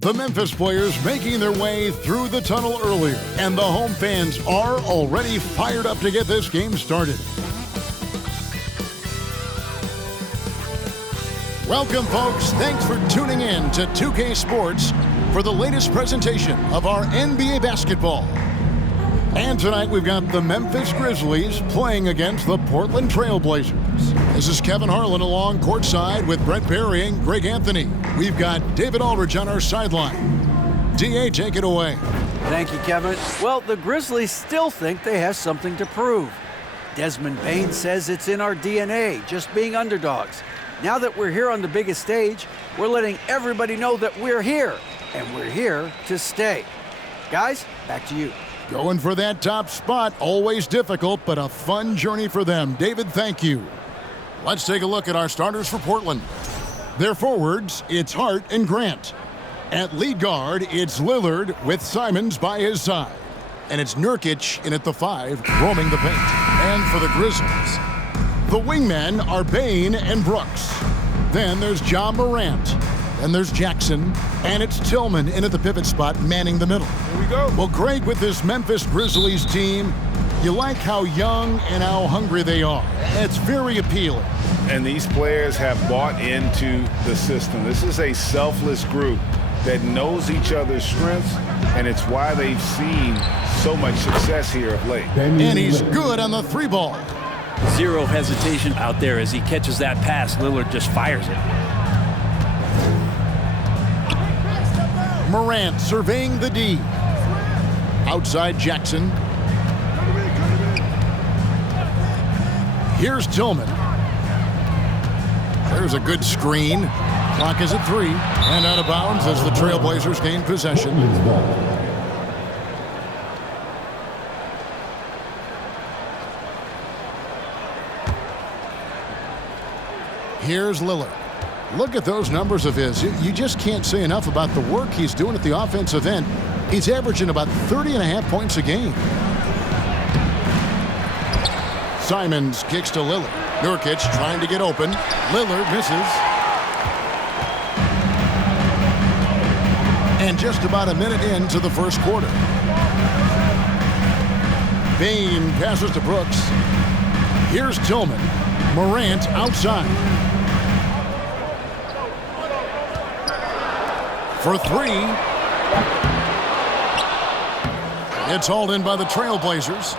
The Memphis players making their way through the tunnel earlier, and the home fans are already fired up to get this game started. Welcome, folks. Thanks for tuning in to 2K Sports for the latest presentation of our NBA basketball. And tonight we've got the Memphis Grizzlies playing against the Portland Trail Blazers. This is Kevin Harlan along courtside with Brent Barry and Greg Anthony. We've got David Aldridge on our sideline. DA, take it away. Thank you, Kevin. Well, the Grizzlies still think they have something to prove. Desmond Bane says it's in our DNA, just being underdogs. Now that we're here on the biggest stage, we're letting everybody know that we're here, and we're here to stay. Guys, back to you. Going for that top spot, always difficult, but a fun journey for them. David, thank you. Let's take a look at our starters for Portland. Their forwards, it's Hart and Grant. At lead guard, it's Lillard with Simons by his side. And it's Nurkic in at the 5, roaming the paint. And for the Grizzlies, the wingmen are Bane and Brooks. Then there's John Morant. And there's Jackson, and it's Tillman in at the pivot spot, manning the middle. Here we go. Well, Greg, with this Memphis Grizzlies team, you like how young and how hungry they are. It's very appealing. And these players have bought into the system. This is a selfless group that knows each other's strengths, and it's why they've seen so much success here of late. And he's good on the 3-ball. Zero hesitation out there as he catches that pass. Lillard just fires it. Morant surveying the D. Outside Jackson. Here's Tillman. There's a good screen. Clock is at 3. And out of bounds as the Trailblazers gain possession. Here's Lillard. Look at those numbers of his. You just can't say enough about the work he's doing at the offensive end. He's averaging about 30.5 points a game. Simons kicks to Lillard. Nurkic trying to get open. Lillard misses. And just about a minute into the first quarter. Bane passes to Brooks. Here's Tillman. Morant outside. For 3. It's hauled in by the Trailblazers.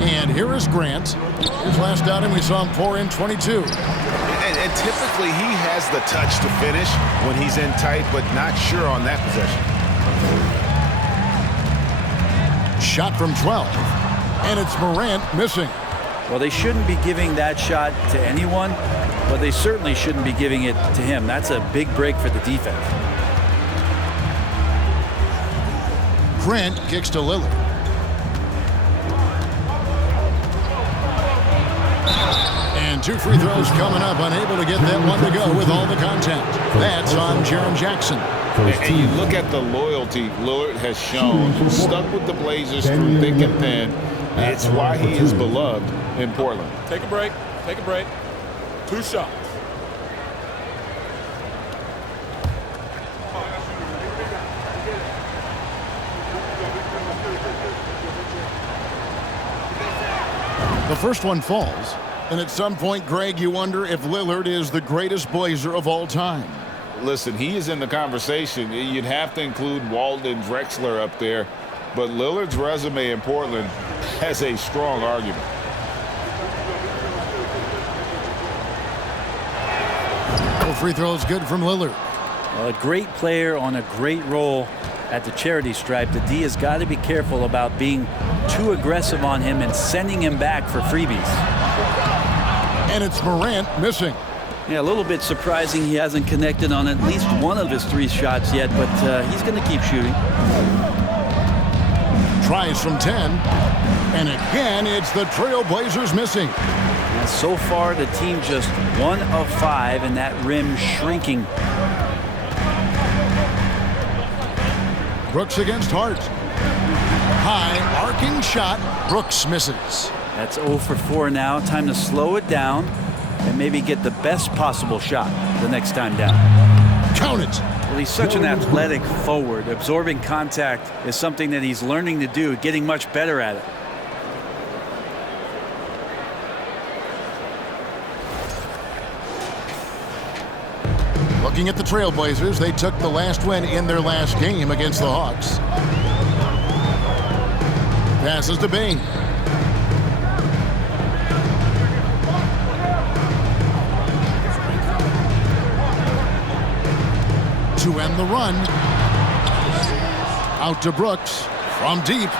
And here is Grant. His last outing, we saw him pour in 22. And typically he has the touch to finish when he's in tight, but not sure on that possession. Shot from 12. And it's Morant missing. Well, they shouldn't be giving that shot to anyone, but they certainly shouldn't be giving it to him. That's a big break for the defense. Grant kicks to Lillard. And 2 free throws coming up, unable to get that one to go with all the contact. That's on Jaren Jackson. And you look at the loyalty Lillard has shown, stuck with the Blazers through thick and thin. It's why he is beloved in Portland. Take a break. Take a break. 2 shots. The first one falls. And at some point, Greg, you wonder if Lillard is the greatest Blazer of all time. Listen, he is in the conversation. You'd have to include Walden Drexler up there. But Lillard's resume in Portland has a strong argument. No free throws good from Lillard. Well, a great player on a great role at the charity stripe. The D has got to be careful about being too aggressive on him and sending him back for freebies. And it's Morant missing. Yeah, a little bit surprising he hasn't connected on at least one of his 3 shots yet, but he's going to keep shooting. Tries from 10. And again, it's the Trailblazers missing. And so far, the team just 1 of 5, and that rim shrinking. Brooks against Hart. High arcing shot. Brooks misses. That's 0 for 4 now. Time to slow it down. and maybe get the best possible shot the next time down. Count it. Well, he's such an athletic forward. Absorbing contact is something that he's learning to do, getting much better at it. Looking at the Trailblazers, they took the last win in their last game against the Hawks. Passes to Bain. To end the run. Out to Brooks. From deep.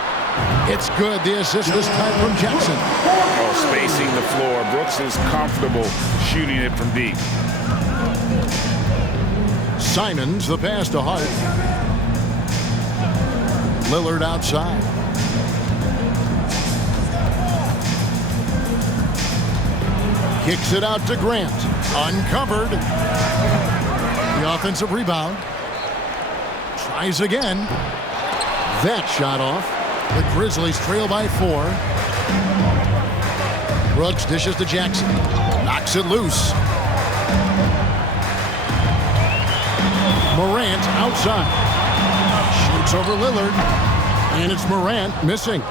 It's good. The assist this time from Jackson. Oh, spacing the floor. Brooks is comfortable shooting it from deep. Simons, the pass to Hart. Lillard outside. Kicks it out to Grant. Uncovered. The offensive rebound. Tries again. That shot off. The Grizzlies trail by 4. Brooks dishes to Jackson. Knocks it loose. Morant outside. Shoots over Lillard. And it's Morant missing.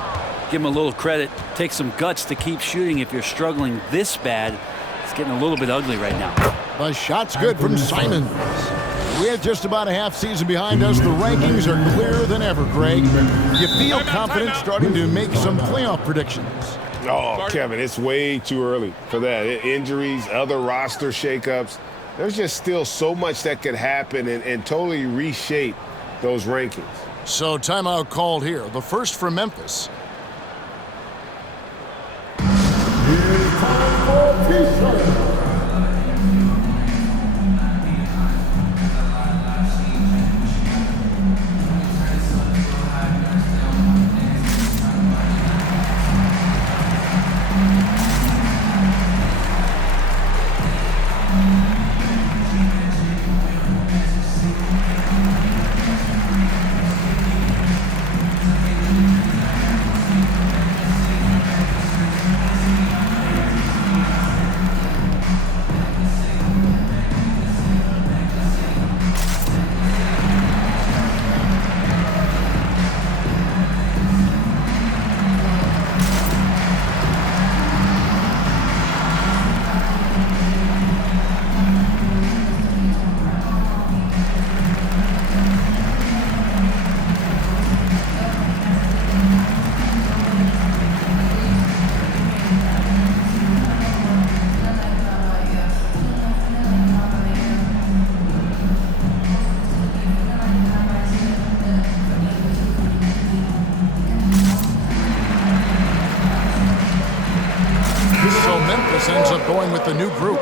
Give him a little credit. Take some guts to keep shooting if you're struggling this bad. It's getting a little bit ugly right now. The shot's good from Simons. With just about a half season behind us, the rankings are clearer than ever, Greg. You feel confident starting to make some playoff predictions. Oh, Kevin, it's way too early for that. Injuries, other roster shakeups. There's just still so much that could happen and totally reshape those rankings. So timeout called here. The first for Memphis. Ends up going with the new group.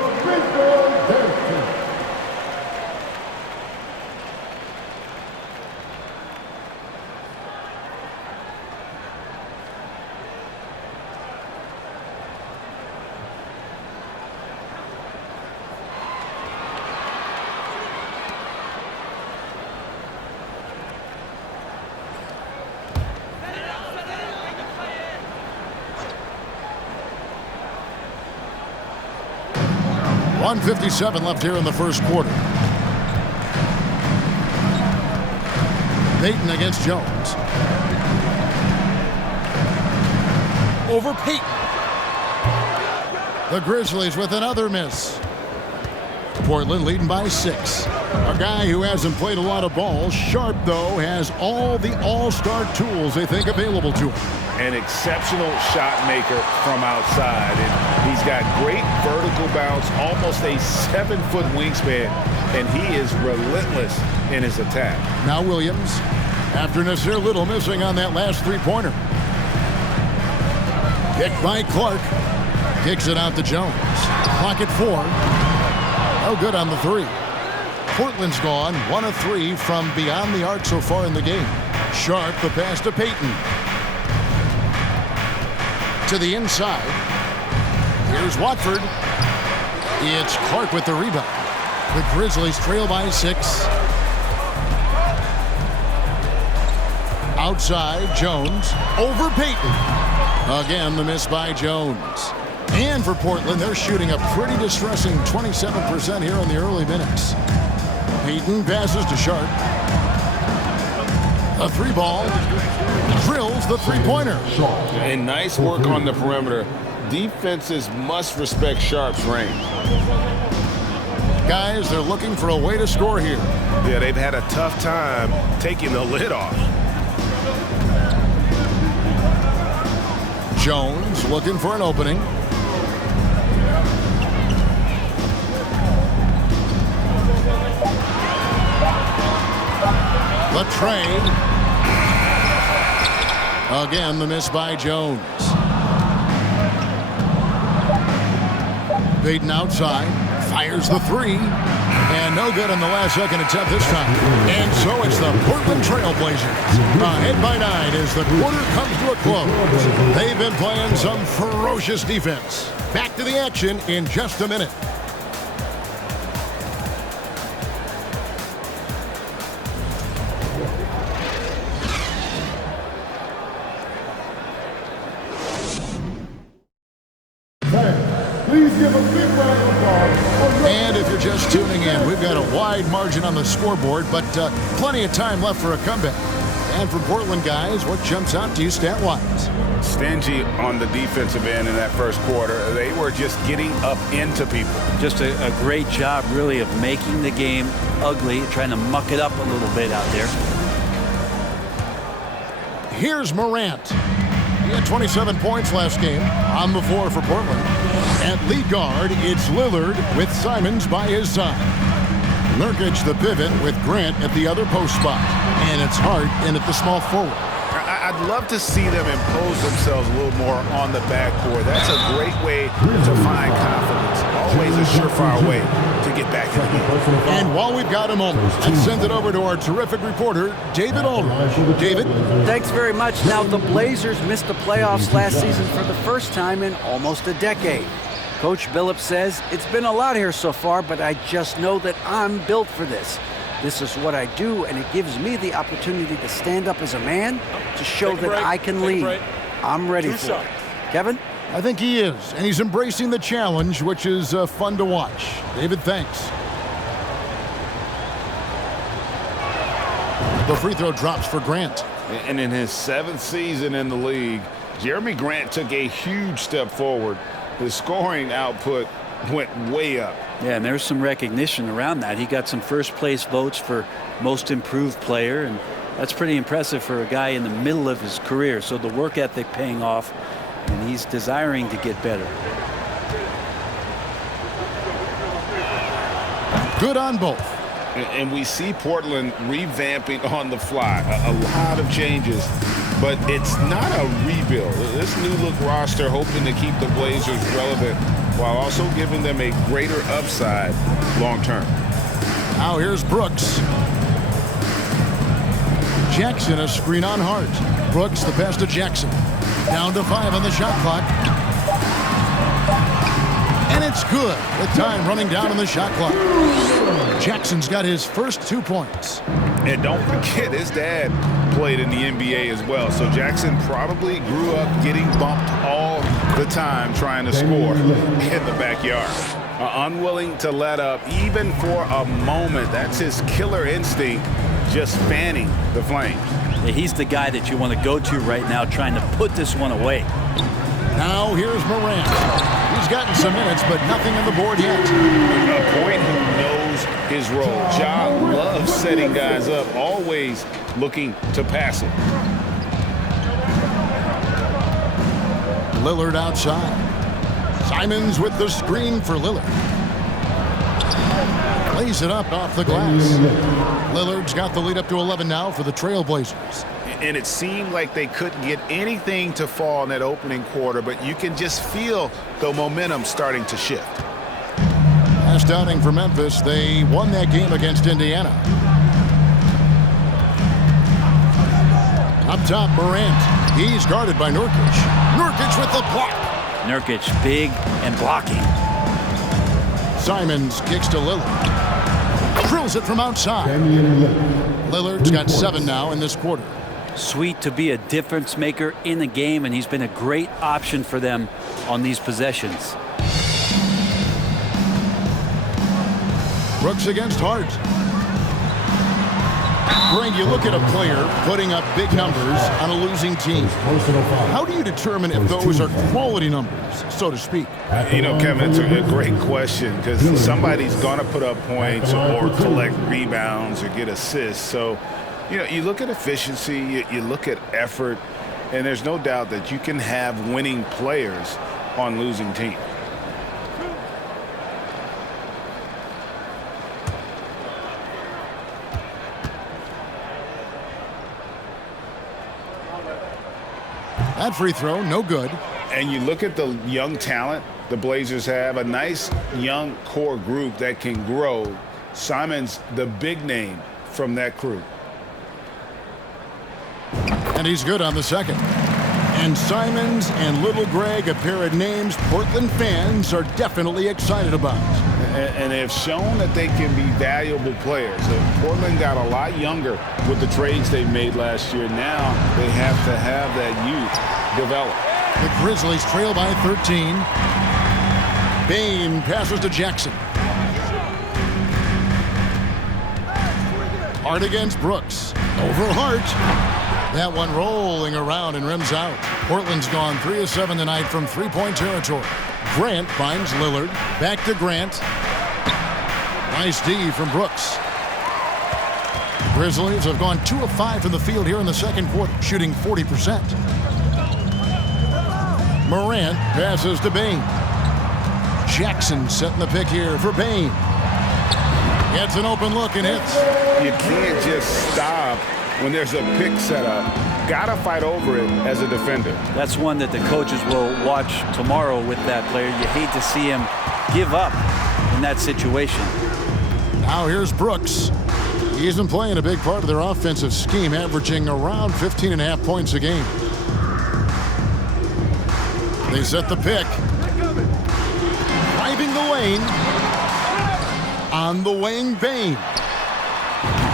.157 left here in the first quarter. Payton against Jones. Over Payton. The Grizzlies with another miss. Portland leading by 6. A guy who hasn't played a lot of ball. Sharp, though, has all the all-star tools they think available to him. An exceptional shot maker from outside. And he's got great vertical bounce, almost a 7-foot wingspan, and he is relentless in his attack. Now Williams, after Nasir Little missing on that last three-pointer. Kicked by Clark. Kicks it out to Jones. Clock at 4. No good on the 3. Portland's gone 1 of 3 from beyond the arc so far in the game. Sharp, the pass to Payton. To the inside. Here's Watford. It's Clark with the rebound. The Grizzlies trail by 6. Outside, Jones. Over Payton. Again, the miss by Jones. And for Portland, they're shooting a pretty distressing 27% here in the early minutes. Payton passes to Sharp. A three ball. Drills the three-pointer. And nice work on the perimeter. Defenses must respect Sharp's range. Guys, they're looking for a way to score here. Yeah, they've had a tough time taking the lid off. Jones looking for an opening. The trade. Again, the miss by Jones. Payton outside. Fires the three. And no good on the last second attempt this time. And so it's the Portland Trail Blazers. Ahead by 9 as the quarter comes to a close. They've been playing some ferocious defense. Back to the action in just a minute. Please give a big round of applause. And if you're just tuning in, we've got a wide margin on the scoreboard, but plenty of time left for a comeback. And for Portland, guys, what jumps out to you stat-wise? Stingy on the defensive end in that first quarter. They were just getting up into people. Just a great job, really, of making the game ugly, trying to muck it up a little bit out there. Here's Morant. He had 27 points last game on the floor for Portland. At lead guard, it's Lillard with Simons by his side. Nurkic the pivot with Grant at the other post spot. And it's Hart in at the small forward. I'd love to see them impose themselves a little more on the backboard. That's a great way to find confidence. Always a surefire way to get back in the game. And while we've got a moment, let's send it over to our terrific reporter, David Aldridge. David? Thanks very much. Now, the Blazers missed the playoffs last season for the first time in almost a decade. Coach Billups says, it's been a lot here so far, but I just know that I'm built for this. This is what I do, and it gives me the opportunity to stand up as a man to show that I can lead. I'm ready for it. Kevin? I think he is, and he's embracing the challenge, which is fun to watch. David, thanks. The free throw drops for Grant. And in his 7th season in the league, Jeremy Grant took a huge step forward. His scoring output went way up. Yeah, and there's some recognition around that. He got some first-place votes for most improved player, and that's pretty impressive for a guy in the middle of his career. So the work ethic paying off, and he's desiring to get better. Good on both. And we see Portland revamping on the fly. A lot of changes, but it's not a rebuild. This new-look roster hoping to keep the Blazers relevant while also giving them a greater upside long-term. Now here's Brooks. Jackson, a screen on Hart. Brooks, the pass to Jackson. Down to 5 on the shot clock. And it's good with time running down on the shot clock. Jackson's got his first 2 points. And don't forget, his dad played in the NBA as well. So Jackson probably grew up getting bumped all the time trying to score in the backyard. Unwilling to let up even for a moment. That's his killer instinct, just fanning the flames. Yeah, he's the guy that you want to go to right now trying to put this one away. Now here's Morant. He's gotten some minutes, but nothing on the board yet. A point who knows his role. Ja loves setting guys up, always looking to pass it. Lillard outside. Simons with the screen for Lillard. Lays it up off the glass. Lillard's got the lead up to 11 now for the Trailblazers. And it seemed like they couldn't get anything to fall in that opening quarter, but you can just feel the momentum starting to shift. Last outing for Memphis, they won that game against Indiana. Up top, Morant. He's guarded by Nurkic. Nurkic with the block. Nurkic big and blocking. Simons kicks to Lillard. Drills it from outside. Lillard's got 7 now in this quarter. Sweet to be a difference maker in the game, and he's been a great option for them on these possessions. Brooks against Hart. Greg, you look at a player putting up big numbers on a losing team. How do you determine if those are quality numbers, so to speak? You know, Kevin, it's a great question because somebody's going to put up points or collect rebounds or get assists. So, you know, you look at efficiency, you look at effort, and there's no doubt that you can have winning players on losing teams. That free throw, no good. And you look at the young talent the Blazers have, a nice young core group that can grow. Simon's the big name from that crew. And he's good on the second. And Simons and Little Greg, a pair of names Portland fans are definitely excited about. And they've shown that they can be valuable players. Portland got a lot younger with the trades they made last year. Now they have to have that youth develop. The Grizzlies trail by 13. Bane passes to Jackson. Hart against Brooks. Over Hart. That one rolling around and rims out. Portland's gone 3 of 7 tonight from three-point territory. Grant finds Lillard. Back to Grant. Nice D from Brooks. Grizzlies have gone 2 of 5 from the field here in the second quarter, shooting 40%. Morant passes to Bane. Jackson setting the pick here for Bane. Gets an open look and hits. You can't just stop when there's a pick set up. Gotta fight over it as a defender. That's one that the coaches will watch tomorrow with that player. You hate to see him give up in that situation. Now here's Brooks. He's been playing a big part of their offensive scheme, averaging around 15.5 points a game. They set the pick. Driving the lane. On the wing, Bane.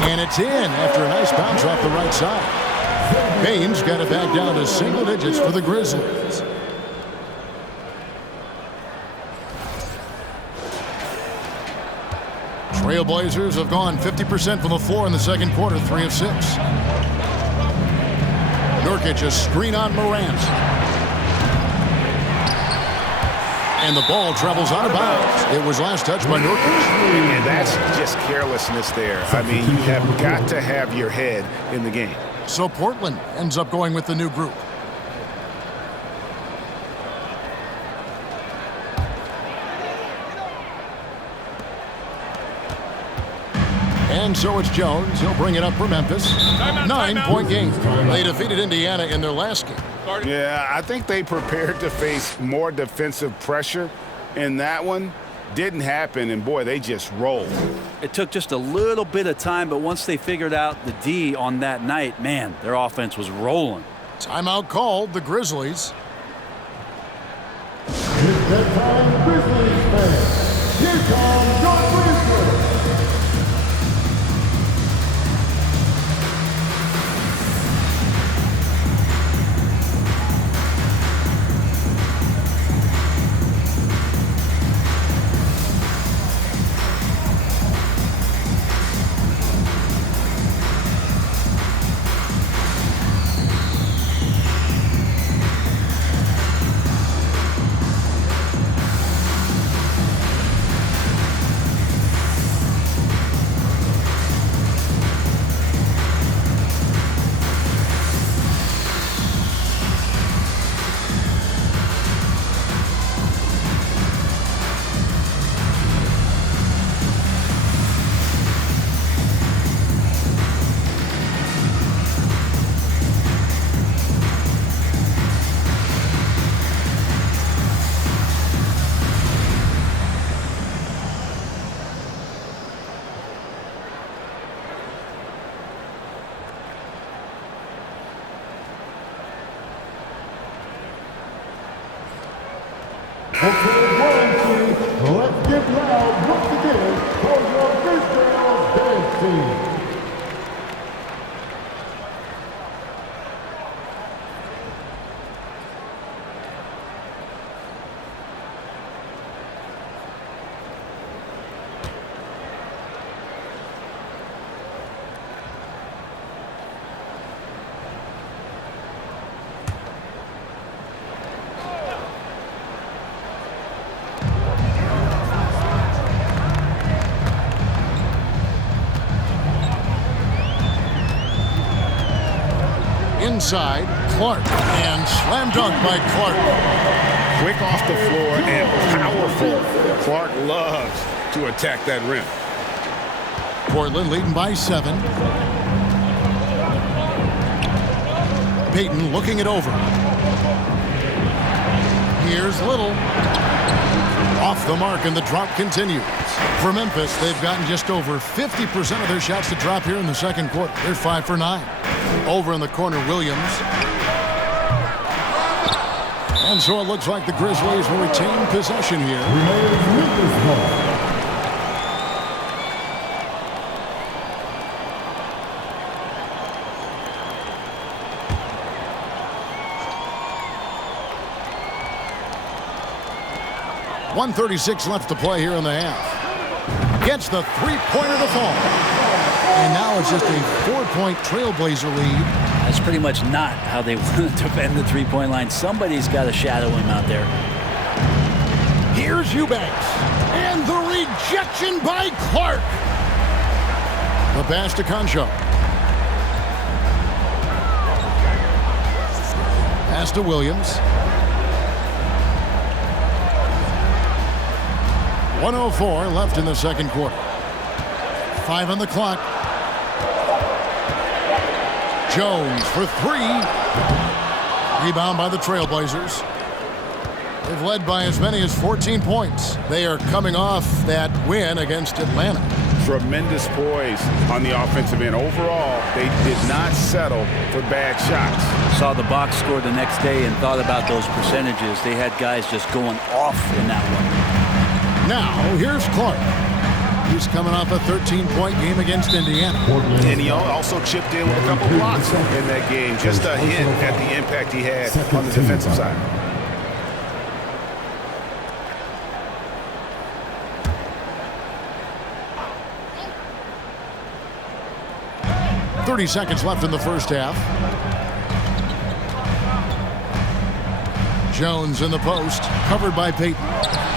And it's in after a nice bounce off the right side. Bane's got it back down to single digits for the Grizzlies. Trailblazers have gone 50% from the floor in the second quarter, 3 of 6. Nurkic a screen on Morant. And the ball travels out of bounds. It was last touched by Nurkic. And that's just carelessness there. I mean, you have got to have your head in the game. So Portland ends up going with the new group. And so it's Jones. He'll bring it up for Memphis. 9-point game. They defeated Indiana in their last game. Yeah, I think they prepared to face more defensive pressure. And that one didn't happen, and boy, they just rolled. It took just a little bit of time, but once they figured out the D on that night, man, their offense was rolling. Timeout called, the Grizzlies. It's that time, Grizzlies fans. Here comes your Grizzlies. Let's get loud once again for your Grizzlies dance team. inside. Clark. And slam dunk by Clark. Quick off the floor and powerful. Clark loves to attack that rim. Portland leading by 7. Payton looking it over. Here's Little. Off the mark, and the drop continues. For Memphis, they've gotten just over 50% of their shots to drop here in the second quarter. They're 5 for 9. Over in the corner, Williams. And so it looks like the Grizzlies will retain possession here. 1:36 left to play here in the half. Gets the three-pointer to fall. And now it's just a 4-point Trailblazer lead. That's pretty much not how they want to defend the three-point line. Somebody's got to shadow him out there. Here's Eubanks. And the rejection by Clark. The pass to Concho. Pass to Williams. 1:04 left in the second quarter. 5 on the clock. Jones for 3. Rebound by the Trailblazers. They've led by as many as 14 points. They are coming off that win against Atlanta. Tremendous poise on the offensive end. Overall, they did not settle for bad shots. Saw the box score the next day and thought about those percentages. They had guys just going off in that one. Now, here's Clark. He's coming off a 13-point game against Indiana. And he also chipped in with a couple blocks in that game. Just a hint at the impact he had on the defensive side. .30 seconds left in the first half. Jones in the post, covered by Payton.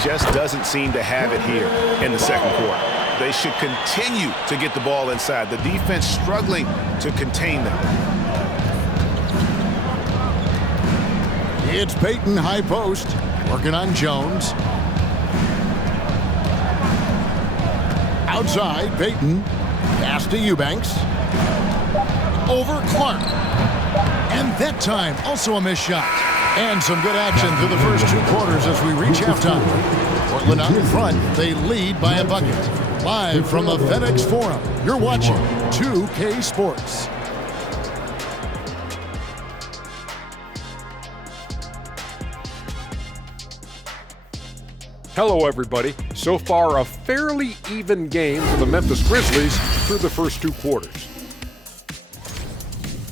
Just doesn't seem to have it here in the second quarter. They should continue to get the ball inside. The defense struggling to contain them. It's Payton high post, working on Jones. Outside, Payton. Pass to Eubanks. Over Clark. And that time, also a missed shot. And some good action through the first 2 quarters as we reach halftime. Portland out in front. They lead by a bucket. Live from the FedEx Forum, you're watching 2K Sports. Hello, everybody. So far, a fairly even game for the Memphis Grizzlies through the first 2 quarters.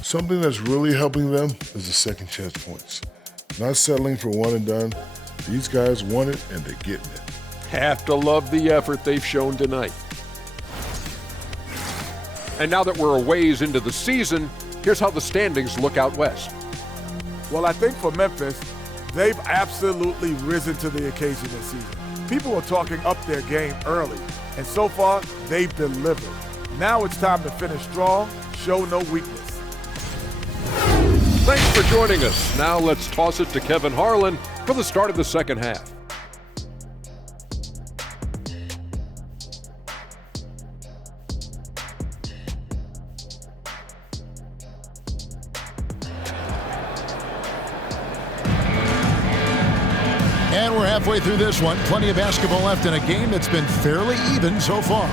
Something that's really helping them is the second chance points. Not settling for one and done. These guys want it, and they're getting it. Have to love the effort they've shown tonight. And now that we're a ways into the season, here's how the standings look out west. Well, I think for Memphis, they've absolutely risen to the occasion this season. People are talking up their game early, and so far, they've delivered. Now it's time to finish strong, show no weakness. Thanks for joining us. Now let's toss it to Kevin Harlan for the start of the second half. And we're halfway through this one. Plenty of basketball left in a game that's been fairly even so far.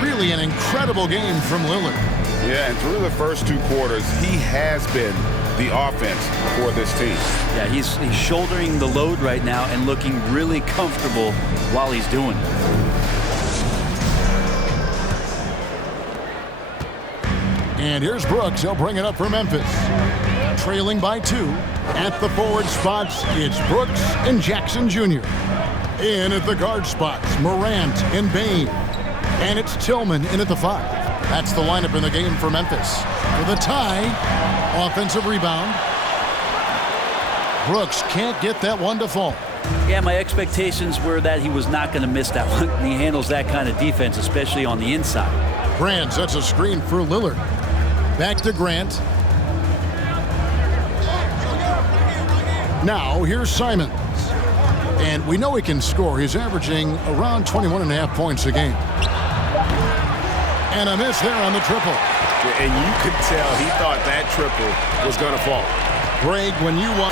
Really an incredible game from Lillard. Yeah, and through the first 2 quarters, he has been the offense for this team. Yeah, he's shouldering the load right now and looking really comfortable while he's doing it. And here's Brooks. He'll bring it up for Memphis. Trailing by 2. At the forward spots, it's Brooks and Jackson Jr. In at the guard spots, Morant and Bane. And it's Tillman in at the 5. That's the lineup in the game for Memphis. With a tie. Offensive rebound. Brooks can't get that one to fall. Yeah, my expectations were that he was not going to miss that one. He handles that kind of defense, especially on the inside. Grant sets a screen for Lillard. Back to Grant. Now, here's Simons. And we know he can score. He's averaging around 21.5 points a game. And a miss there on the triple. And you could tell he thought that triple was going to fall. Greg, when you want...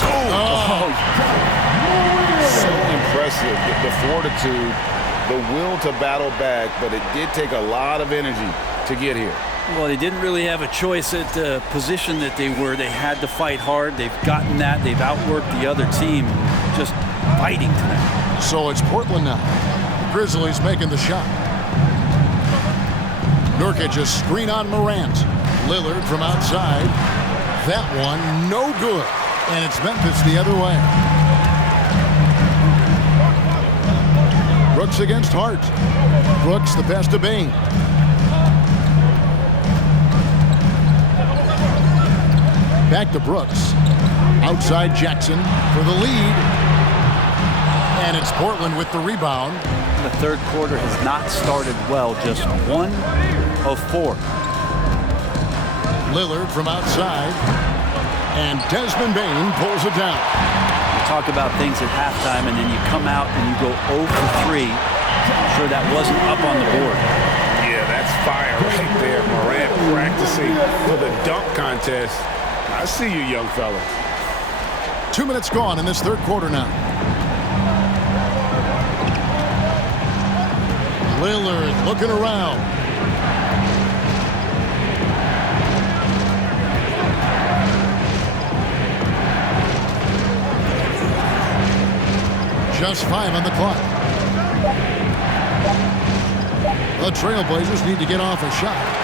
So impressive, the fortitude, the will to battle back, but it did take a lot of energy to get here. Well, they didn't really have a choice at the position that they were. They had to fight hard. They've gotten that. They've outworked the other team, just fighting tonight. So it's Portland now. The Grizzlies making the shot. Nurkic a screen on Morant. Lillard from outside. That one no good. And it's Memphis the other way. Brooks against Hart. Brooks the pass to Bain. Back to Brooks. Outside Jackson for the lead. And it's Portland with the rebound. The third quarter has not started well, just 1 of 4. Lillard from outside. And Desmond Bain pulls it down. You talk about things at halftime, and then you come out and you go 0 for 3. I'm sure that wasn't up on the board. Yeah, that's fire right there. Morant practicing for the dunk contest. I see you, young fella. 2 minutes gone in this third quarter now. Lillard looking around. Just 5 on the clock. The Trailblazers need to get off a shot.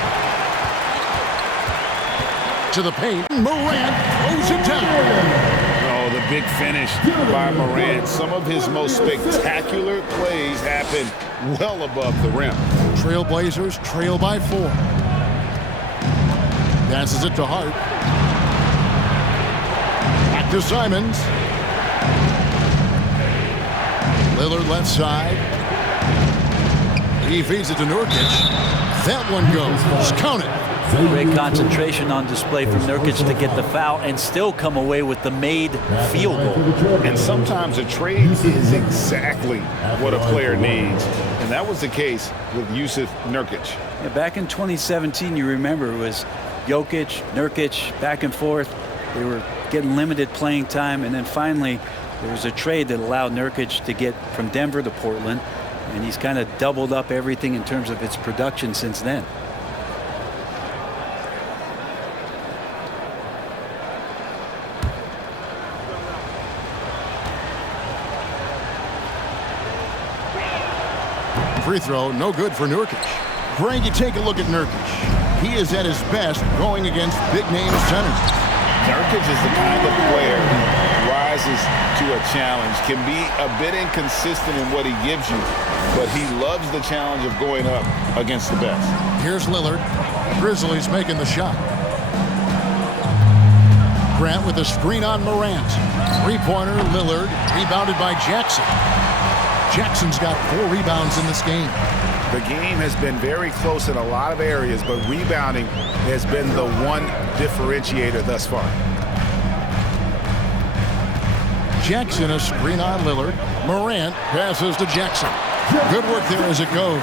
To the paint. Morant throws it down. Oh, the big finish by Morant. Some of his most spectacular plays happen well above the rim. Trailblazers trail by 4. Passes it to Hart. Back to Simons. Lillard left side. He feeds it to Nurkic. That one goes. Count it. Great concentration on display from Nurkic to get the foul and still come away with the made field goal. And sometimes a trade is exactly what a player needs. And that was the case with Yusuf Nurkic. Yeah, back in 2017, you remember, it was Jokic, Nurkic, back and forth. They were getting limited playing time, and then finally there was a trade that allowed Nurkic to get from Denver to Portland, and he's kind of doubled up everything in terms of its production since then. Free throw, no good for Nurkic. Greg, you take a look at Nurkic. He is at his best going against big-name centers. Nurkic is the kind of player who rises to a challenge, can be a bit inconsistent in what he gives you, but he loves the challenge of going up against the best. Here's Lillard. Grizzlies making the shot. Grant with a screen on Morant. Three-pointer, Lillard, rebounded by Jackson. Jackson's got 4 rebounds in this game. The game has been very close in a lot of areas, but rebounding has been the one differentiator thus far. Jackson a screen on Lillard. Morant passes to Jackson. Good work there as it goes.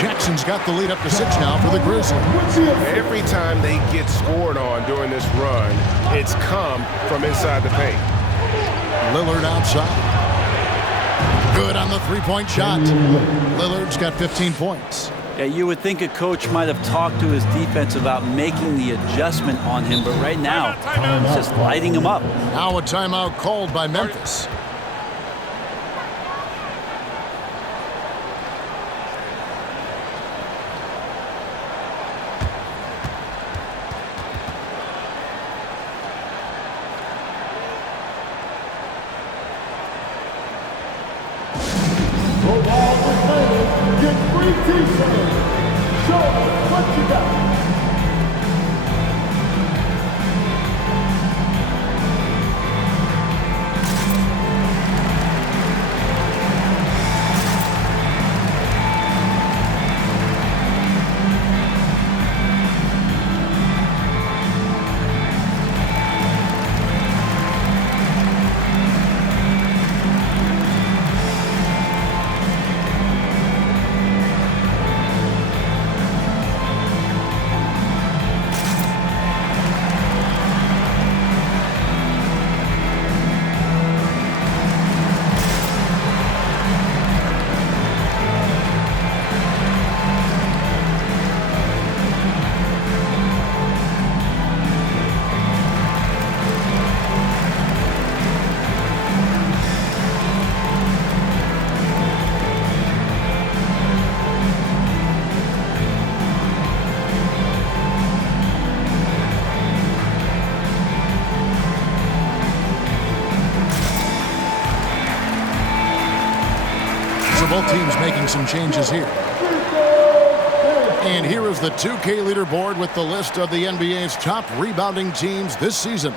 Jackson's got the lead up to 6 now for the Grizzlies. Every time they get scored on during this run, it's come from inside the paint. Lillard outside. Good on the three-point shot. Lillard's got 15 points. Yeah, you would think a coach might have talked to his defense about making the adjustment on him, but right now, he's just lighting him up. Now a timeout called by Memphis. both teams making some changes here. And here is the 2K leaderboard with the list of the NBA's top rebounding teams this season.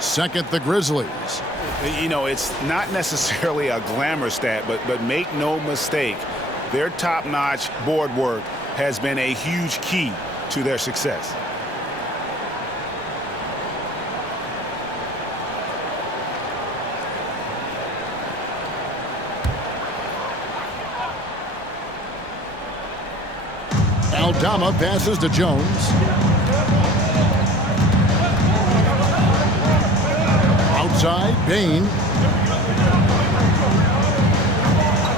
Second, the Grizzlies. You know, it's not necessarily a glamour stat, but make no mistake, their top-notch board work has been a huge key to their success. Aldama passes to Jones. Outside, Bain.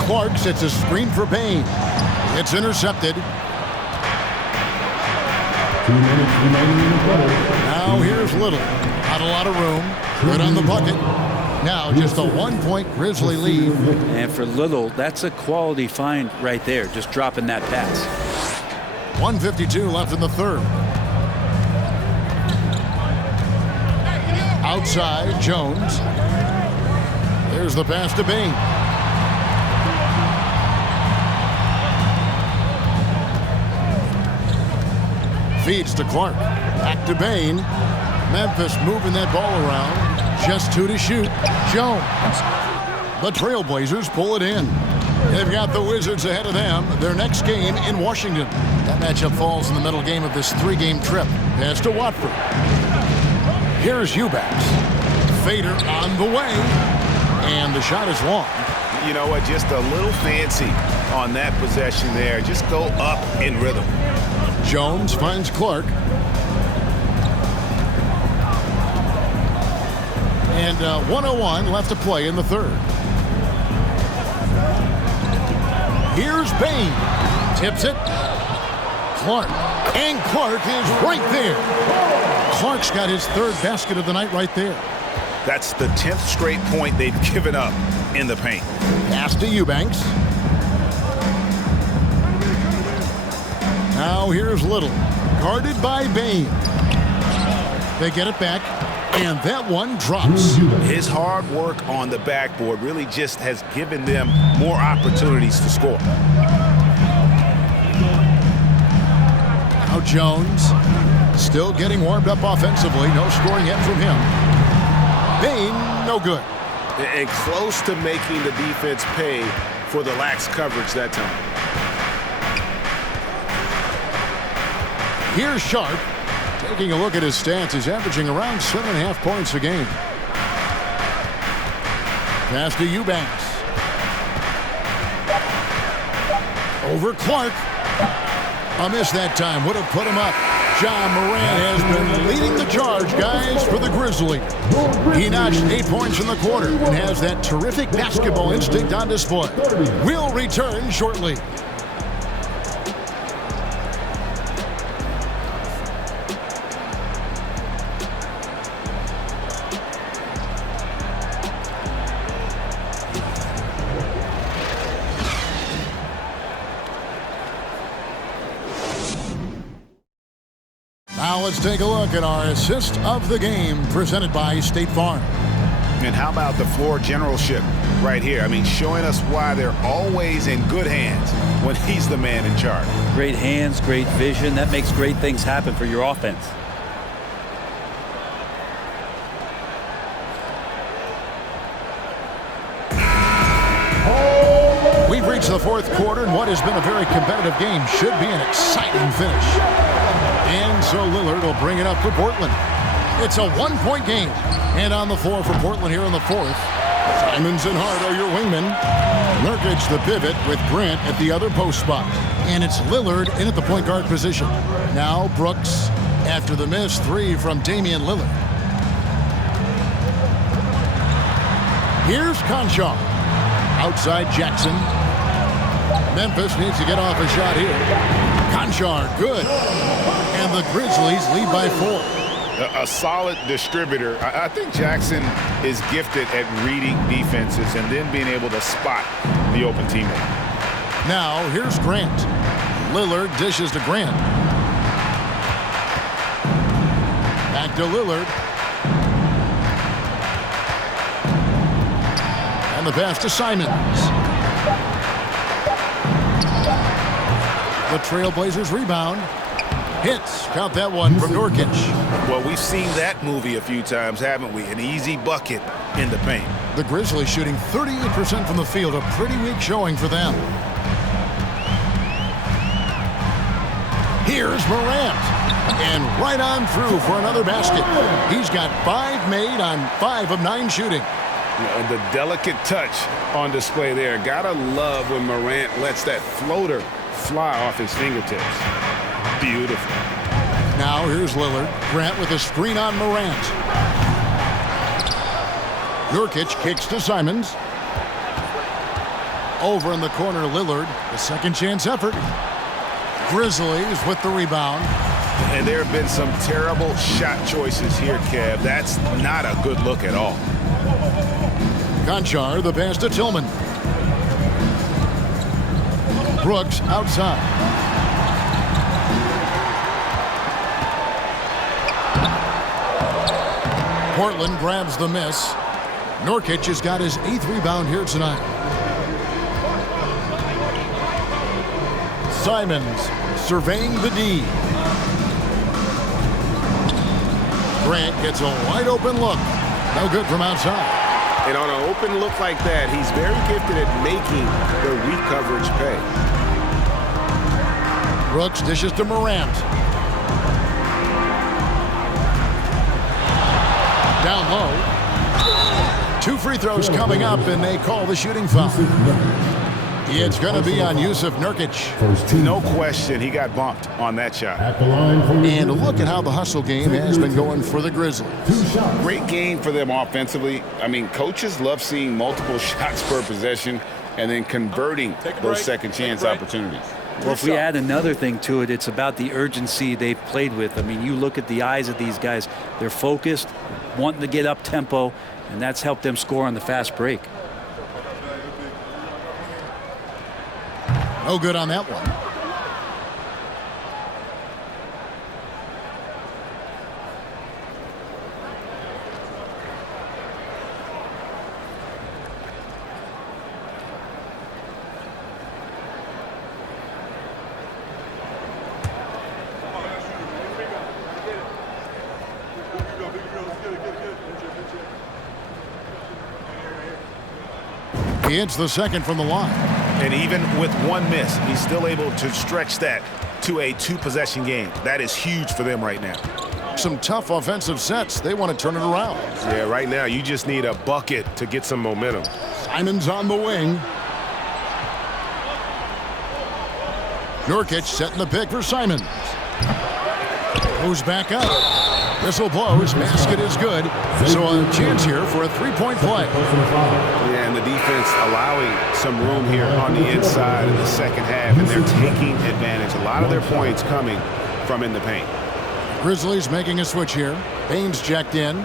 Clark sets a screen for Bain. It's intercepted. 2 minutes remaining in the quarter. Now here's Little. Not a lot of room. Good on the bucket. Now just a 1-point Grizzly lead. And for Little, that's a quality find right there, just dropping that pass. 1:52 left in the third. Outside, Jones. There's the pass to Bain. Feeds to Clark. Back to Bain. Memphis moving that ball around. Just 2 to shoot. Jones. The Trailblazers pull it in. They've got the Wizards ahead of them. Their next game in Washington. That matchup falls in the middle game of this 3-game trip. Pass to Watford. Here's Eubanks. Fader on the way. And the shot is long. You know what? Just a little fancy on that possession there. Just go up in rhythm. Jones finds Clark. And 1:01 left to play in the third. Here's Bain. Tips it. Clark. And Clark is right there. Clark's got his third basket of the night right there. That's the 10th straight point they've given up in the paint. Pass to Eubanks. Now here's Little. Guarded by Bain. They get it back. And that one drops. His hard work on the backboard really just has given them more opportunities to score. Now Jones still getting warmed up offensively. No scoring yet from him. Bain, no good. And close to making the defense pay for the lax coverage that time. Here's Sharp. Taking a look at his stats, he's averaging around 7.5 points a game. Pass to Eubanks. Over Clark. A miss that time. Would have put him up. Morant has been leading the charge, guys, for the Grizzlies. He notched 8 points in the quarter and has that terrific basketball instinct on display. We'll return shortly. Now let's take a look at our assist of the game presented by State Farm. And how about the floor generalship right here? I mean, showing us why they're always in good hands when he's the man in charge. Great hands, great vision. That makes great things happen for your offense. We've reached the fourth quarter, and what has been a very competitive game should be an exciting finish. And so Lillard will bring it up for Portland. It's a 1-point game. And on the floor for Portland here in the fourth, Simons and Hart are your wingmen. Nurkic the pivot with Grant at the other post spot. And it's Lillard in at the point guard position. Now Brooks after the miss 3 from Damian Lillard. Here's Conchar. Outside Jackson. Memphis needs to get off a shot here. Conchar, good. And the Grizzlies lead by 4. A solid distributor. I think Jackson is gifted at reading defenses and then being able to spot the open teammate. Now here's Grant. Lillard dishes to Grant. Back to Lillard. And the pass to Simons. The Trailblazers rebound. Hits. Count that one from Nurkic. Well, we've seen that movie a few times, haven't we? An easy bucket in the paint. The Grizzlies shooting 38% from the field. A pretty weak showing for them. Here's Morant. And right on through for another basket. He's got 5 made on 5 of 9 shooting. The delicate touch on display there. Gotta love when Morant lets that floater fly off his fingertips. Beautiful. Now here's Lillard. Grant with a screen on Morant. Nurkic kicks to Simons. Over in the corner, Lillard. The second chance effort. Grizzlies with the rebound. And there have been some terrible shot choices here, Kev. That's not a good look at all. Conchar, the pass to Tillman. Brooks outside. Portland grabs the miss. Nurkic has got his 8th rebound here tonight. Simons surveying the D. Grant gets a wide open look. No good from outside. And on an open look like that, he's very gifted at making the weak coverage pay. Brooks dishes to Morant. Down low. 2 free throws coming up, and they call the shooting foul. It's going to be on Yusuf Nurkic. No question, he got bumped on that shot. And look at how the hustle game has been going for the Grizzlies. Great game for them offensively. I mean, coaches love seeing multiple shots per possession and then converting those second chance opportunities. Well, if we add another thing to it, it's about the urgency they've played with. I mean, you look at the eyes of these guys. They're focused, wanting to get up tempo, and that's helped them score on the fast break. No good on that one. He hits the second from the line. And even with one miss, he's still able to stretch that to a 2-possession game. That is huge for them right now. Some tough offensive sets. They want to turn it around. Yeah, right now you just need a bucket to get some momentum. Simons on the wing. Nurkic setting the pick for Simons. Goes back up. Whistle blows. Basket is good. So a chance here for a 3-point play. Yeah, and the defense allowing some room here on the inside in the second half, and they're taking advantage. A lot of their points coming from in the paint. Grizzlies making a switch here. Baines checked in.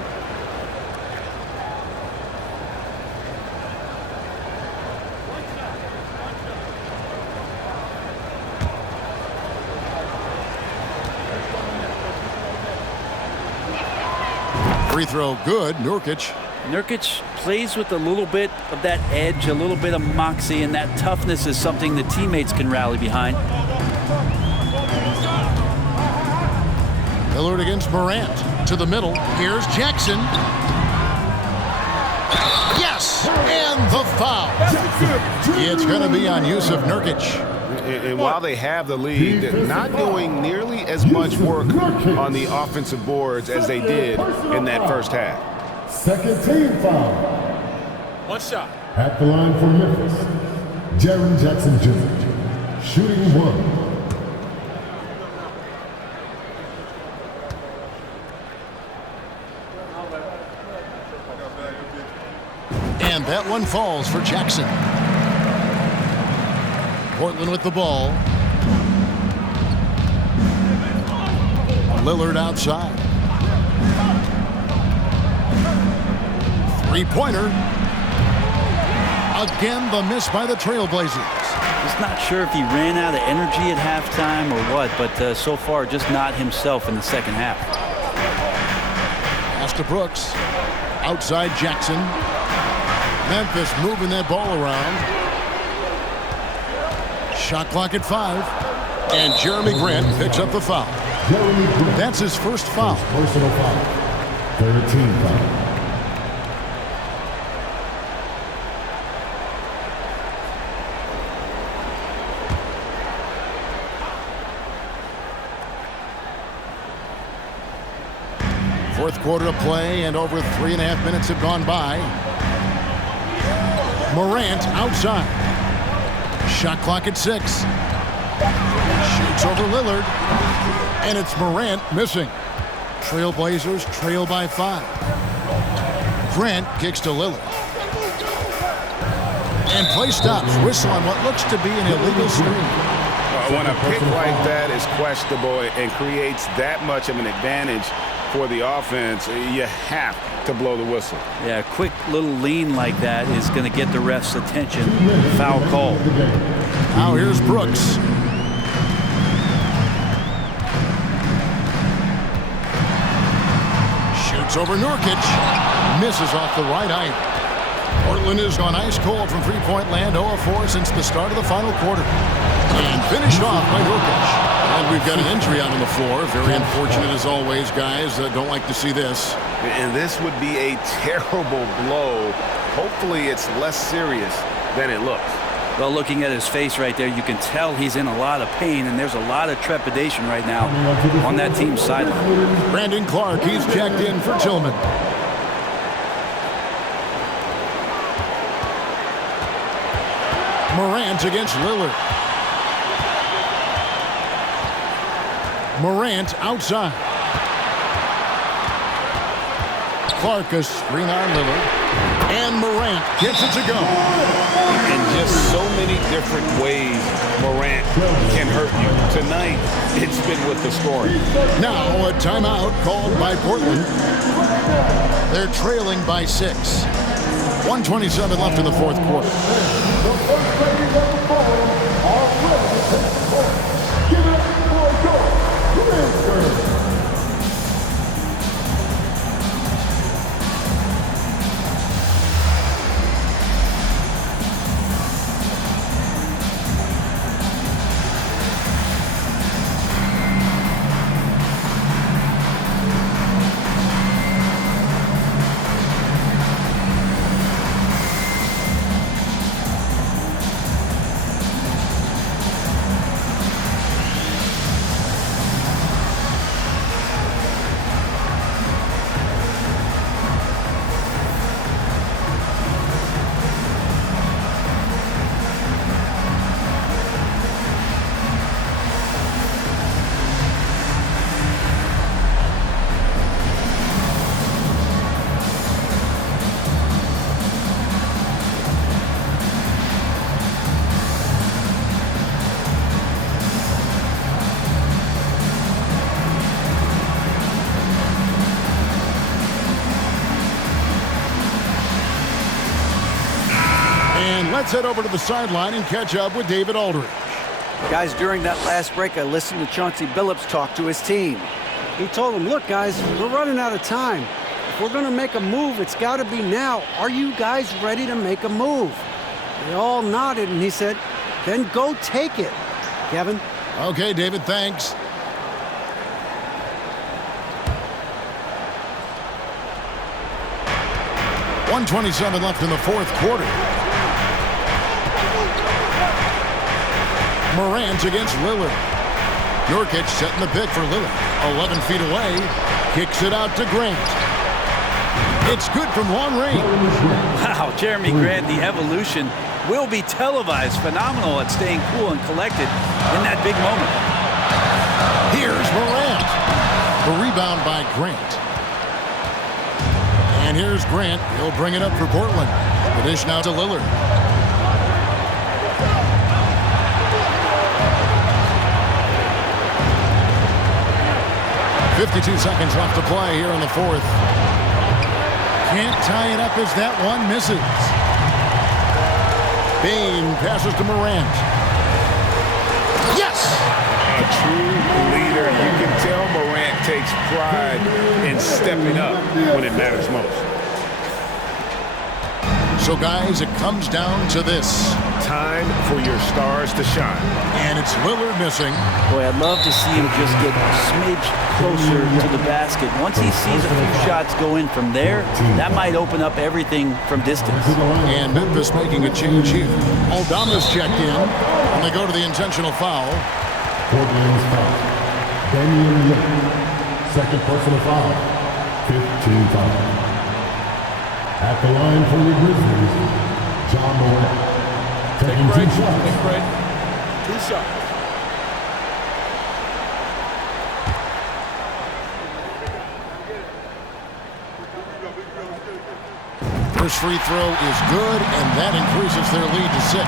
Free throw good. Nurkic. Nurkic plays with a little bit of that edge, a little bit of moxie, and that toughness is something the teammates can rally behind. Lillard against Morant. To the middle. Here's Jackson. Yes! And the foul. It's going to be on Yusuf Nurkic. And while they have the lead, they're not doing nearly as much work on the offensive boards as they did in that first half. Second team foul. One shot. At the line for Memphis, Jaren Jackson Jr. Shooting 1. And that one falls for Jackson. Portland with the ball. Lillard outside. Three-pointer. Again, the miss by the Trailblazers. Just not sure if he ran out of energy at halftime or what, but so far just not himself in the second half. Pass to Brooks. Outside Jackson. Memphis moving that ball around. Shot clock at 5. And Jeremy Grant picks up the foul. That's his first foul. Personal foul. 13 foul. Fourth quarter of play, and over 3.5 minutes have gone by. Morant outside. Shot clock at 6. Shoots over Lillard. And it's Morant missing. Trailblazers trail by 5. Grant kicks to Lillard. And play stops. Whistle on what looks to be an illegal screen. When a pick like that is questionable and creates that much of an advantage for the offense, you have to blow the whistle. Yeah, a quick little lean like that is going to get the ref's attention. Foul call. Now here's Brooks. Shoots over Nurkic. Misses off the right eye. Portland has gone ice cold from three-point land, 0 of 4 since the start of the final quarter. And finished off by Nurkic. And we've got an injury out on the floor. Very unfortunate as always, guys. Don't like to see this. And this would be a terrible blow. Hopefully it's less serious than it looks. Well, looking at his face right there, you can tell he's in a lot of pain, and there's a lot of trepidation right now on that team's sideline. Brandon Clark, he's checked in for Tillman. Morant against Lillard. Morant outside. Clark a screen on Lillard. And Morant gets it to go. In just so many different ways, Morant can hurt you. Tonight, it's been with the scoring. Now a timeout called by Portland. They're trailing by 6. 1:27 left in the fourth quarter. Let's head over to the sideline and catch up with David Aldridge. Guys, during that last break, I listened to Chauncey Billups talk to his team. He told them, look, guys, we're running out of time. If we're going to make a move, it's got to be now. Are you guys ready to make a move? They all nodded, and he said, then go take it. Kevin? Okay, David, thanks. .127 left in the fourth quarter. Morant against Lillard. Nurkic setting the pick for Lillard. 11 feet away. Kicks it out to Grant. It's good from long range. Wow, Jeremy Grant, the evolution will be televised. Phenomenal at staying cool and collected in that big moment. Here's Morant. The rebound by Grant. And here's Grant. He'll bring it up for Portland. The dish now to Lillard. 52 seconds left to play here in the fourth. Can't tie it up as that one misses. Bain passes to Morant. Yes! A true leader. You can tell Morant takes pride in stepping up when it matters most. So, guys, it comes down to this. Time for your stars to shine. And it's Lillard missing. Boy, I'd love to see him just get a smidge closer to the basket. Once he sees a few shots go in from there, that might open up everything from distance. And Memphis making a change here. Aldama's checked in, and they go to the intentional foul. Portland's foul. Damian Lillard. Second personal foul. 15 foul. At the line for the Grizzlies, John Morant. Taking 2 shots. 2 shots. First free throw is good, and that increases their lead to 6.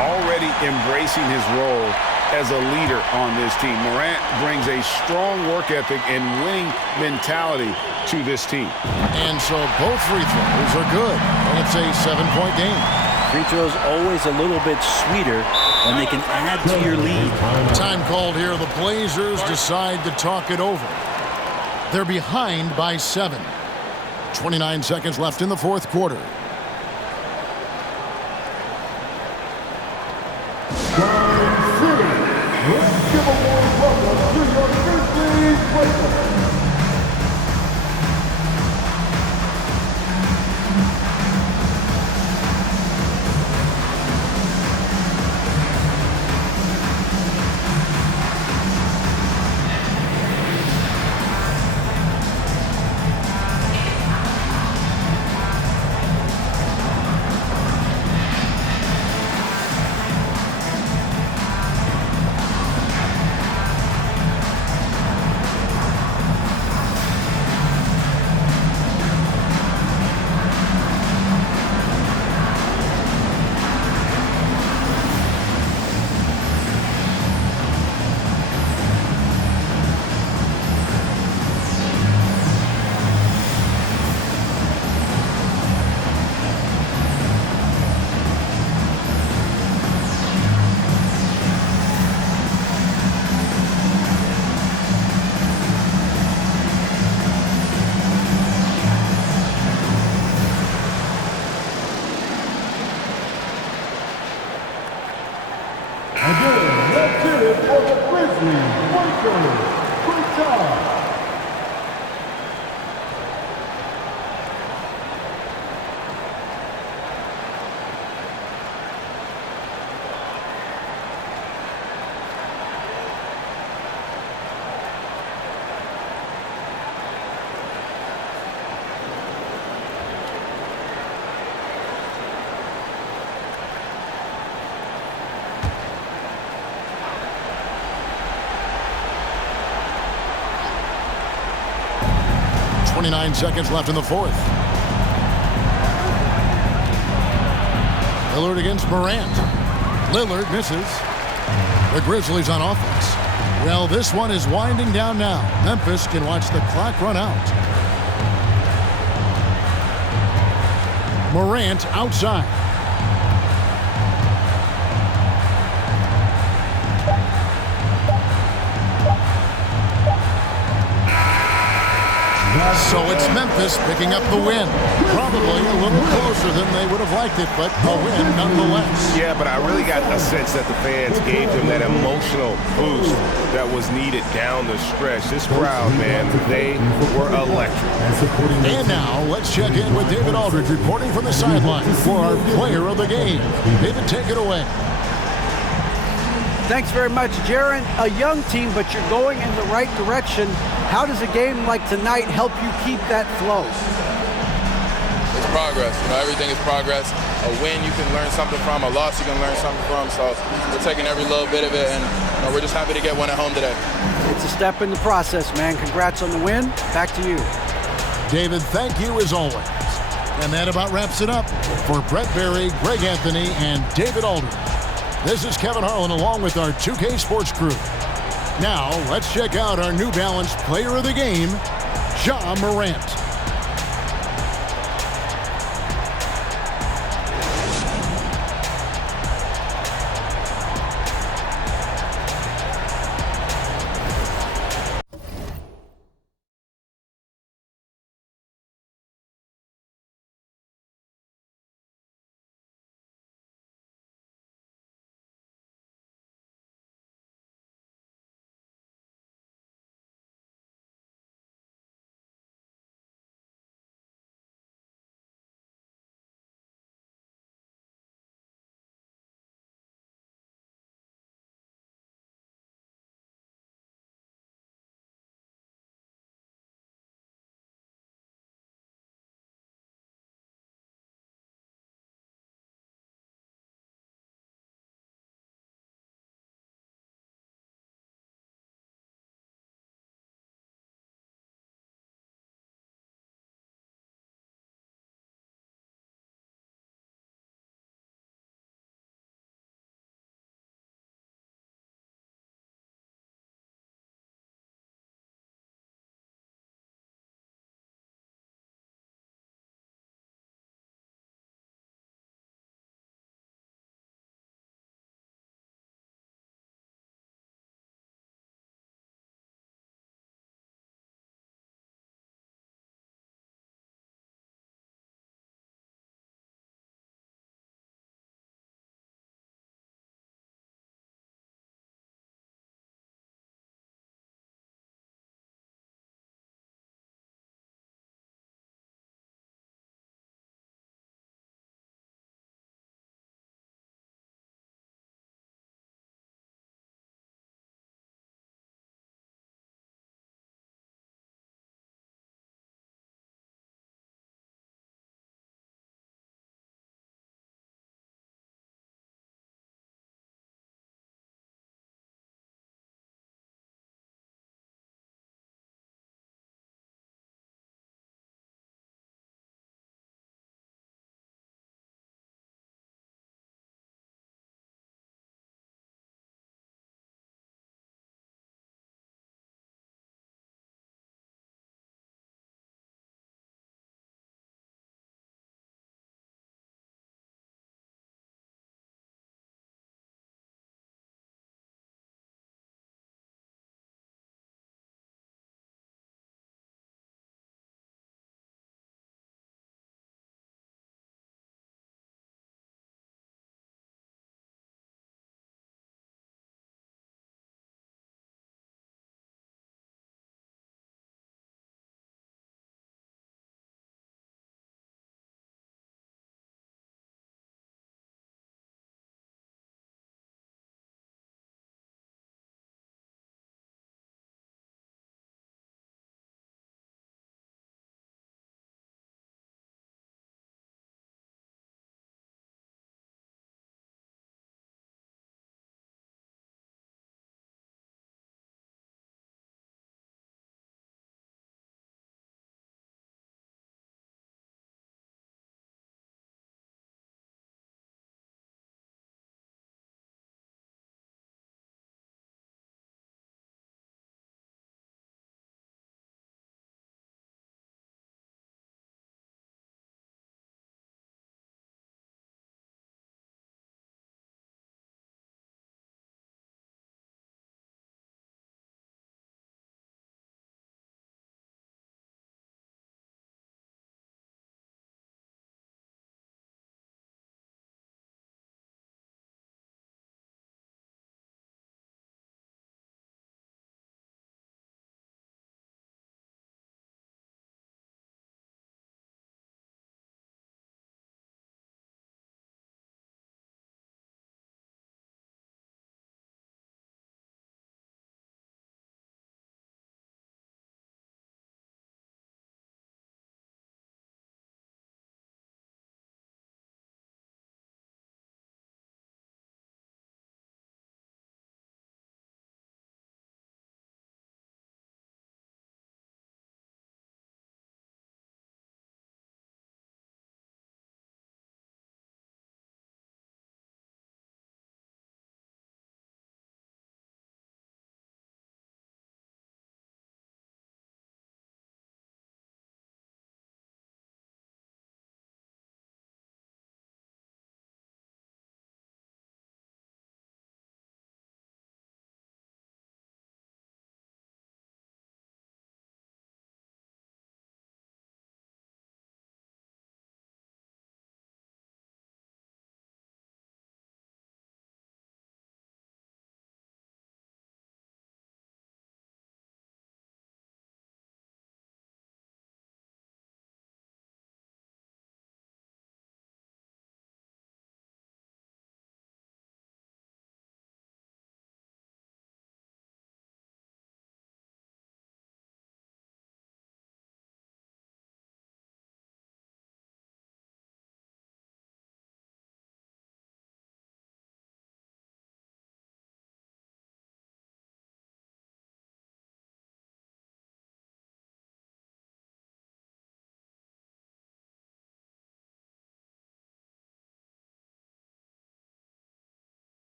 Already embracing his role as a leader on this team. Morant brings a strong work ethic and winning mentality to this team. And so both free throws are good, and it's a 7-point game. Free throws always a little bit sweeter when they can add to your lead. Time called here. The Blazers decide to talk it over. They're behind by 7. 29 seconds left in the fourth quarter. Let's give a warm welcome to your Grizzlies Blazers. Again, let's hear it for the Grizzlies. Workers, good job. .29 seconds left in the fourth. Lillard against Morant. Lillard misses. The Grizzlies on offense. Well, this one is winding down now. Memphis can watch the clock run out. Morant outside. So it's Memphis picking up the win. Probably a little closer than they would have liked it, but a win nonetheless. Yeah, but I really got a sense that the fans gave them that emotional boost that was needed down the stretch. This crowd, man, they were electric. And now let's check in with David Aldridge reporting from the sideline for our player of the game. David, take it away. Thanks very much, Jaron. A young team, but you're going in the right direction. How does a game like tonight help you keep that flow? It's progress. Everything is progress. A win you can learn something from, a loss you can learn something from. So we're taking every little bit of it, and we're just happy to get one at home today. It's a step in the process, man. Congrats on the win. Back to you. David, thank you as always. And that about wraps it up. For Brett Berry, Greg Anthony, and David Aldridge, this is Kevin Harlan along with our 2K Sports crew. Now, let's check out our New Balance player of the game, Ja Morant.